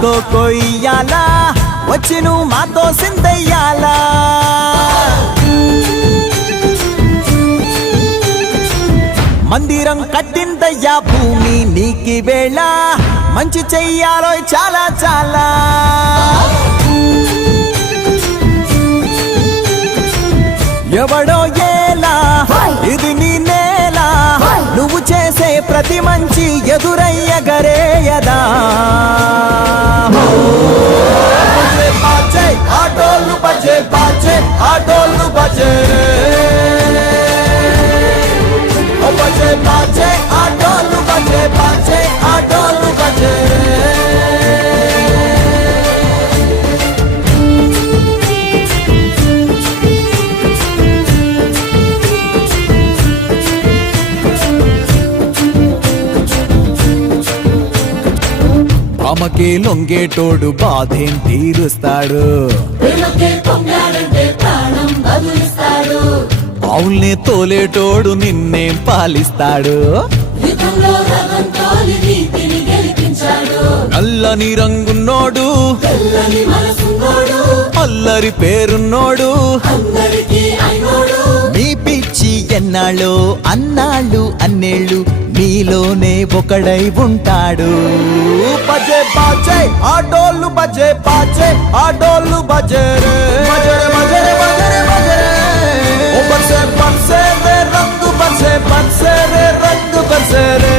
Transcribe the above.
cocoa ఇయ్యాలా వచ్చి నువ్వు మాతో సిందయ్యాలా మందిరం కట్టిందయ్యా భూమి నీకి వేళ మంచి చెయ్యాలో చాలా చాలా ఎవడో ఏలా ఇది నీ నేల నువ్వు చేసే ప్రతి మంచి ఎదురయ్యగరేయదా ఆటోలు బజే బాజే ఆటోలు బజే బజే బాజే ఆటోలు బజే బాజే ఆటోలు బజే అమ్మకే లొంగేటోడు బాధేం తీరుస్తాడు అవుల్నే తోలేటోడు నిన్నేం పాలిస్తాడు నల్లని రంగున్నోడు అల్లరి పేరున్నోడు మీ పిచ్చి ఎన్నాళ్ళు అన్నాళ్ళు అన్నేళ్ళు మీలోనే ఒకడై ఉంటాడు బజే బాజే ఆటోలు బజే బాజే ఆటోలు బజే రే బజే బర్సే బర్సే రే రంగు బర్సే బర్సే రే రంగు బర్సే రే